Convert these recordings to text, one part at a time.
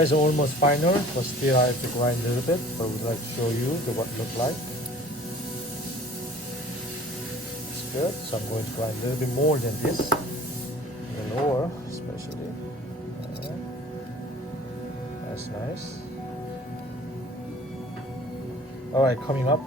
It's almost final, but still I have to grind a little bit. But I would like to show you what it looks like. It's good. So I'm going to grind a little bit more than this, the lower especially. Alright. That's nice. All right, coming up.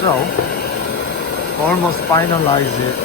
So, almost finalize it.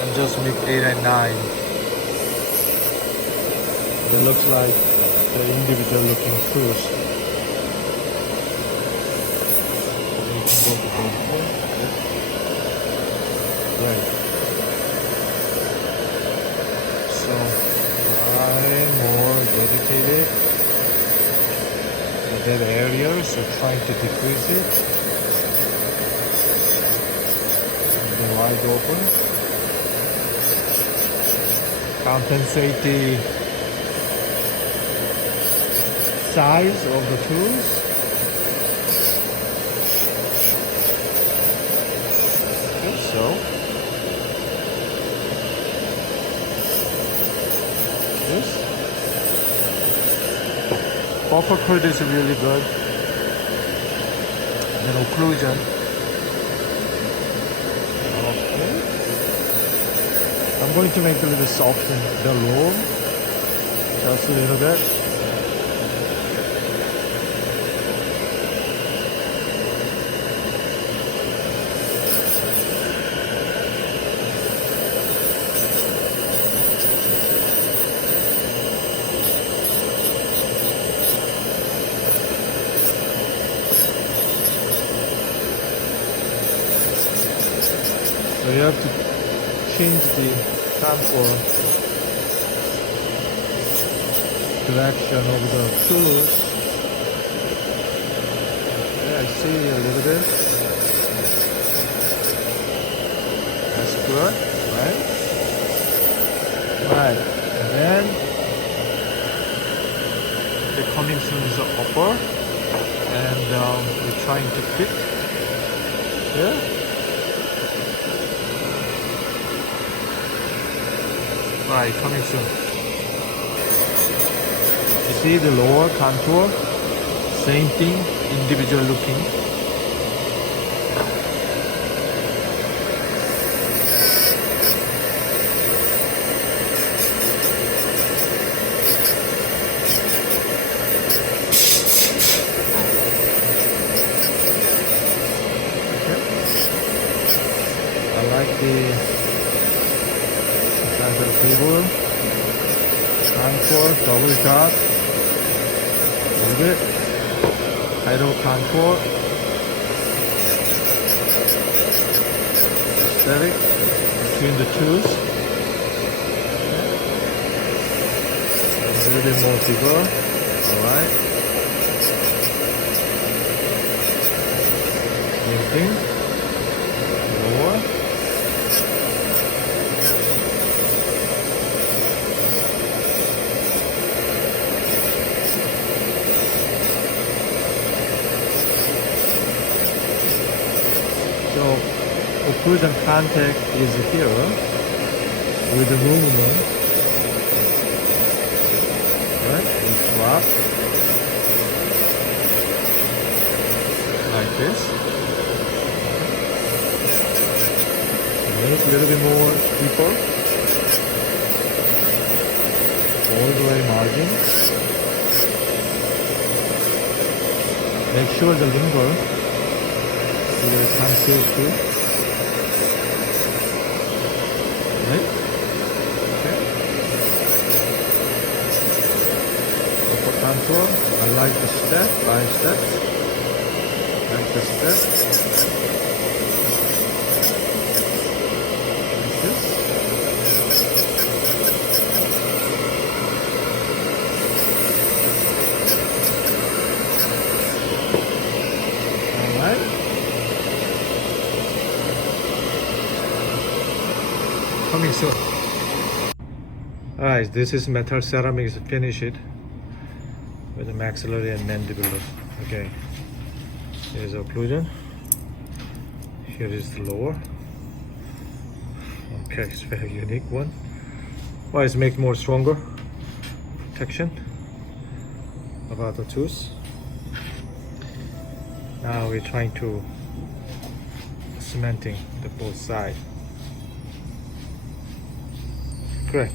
And just make 8 and 9. It looks like the individual looking shoes. You can go to page 4. Right. So I'm more dedicated to that area, so trying to decrease it. And then wide open. Compensate the size of the tools. Just so. This. Buffer cut is really good. Then occlusion. Okay. I'm going to make a little soften the lobe. Just a little bit. So you have to change the contour direction of the tools. Okay, I see a little bit. That's good, right? Right, and then the coming soon is the upper, and we're trying to fit here. Right, coming soon. You see the lower contour, same thing, individual looking. Okay. I like the center table, contour, double shot, a little bit, title contour, aesthetic between the tools, a little bit more bigger, alright, same thing, lower. So occlusion contact is here with the movement, right? We drop like this. Make a little bit more deeper. All the way margin. Make sure the lingual will come safe too. Right? Okay. Upper contour. I like the step by step. Like the step. Like this. Alright. Coming soon. Alright, this is metal ceramics finished with the maxillary and mandibular. Okay, here's the occlusion. Here is the lower. Okay, it's a very unique one. Why is make more stronger protection about the tooth. Now we're trying to cementing the both sides. Correct.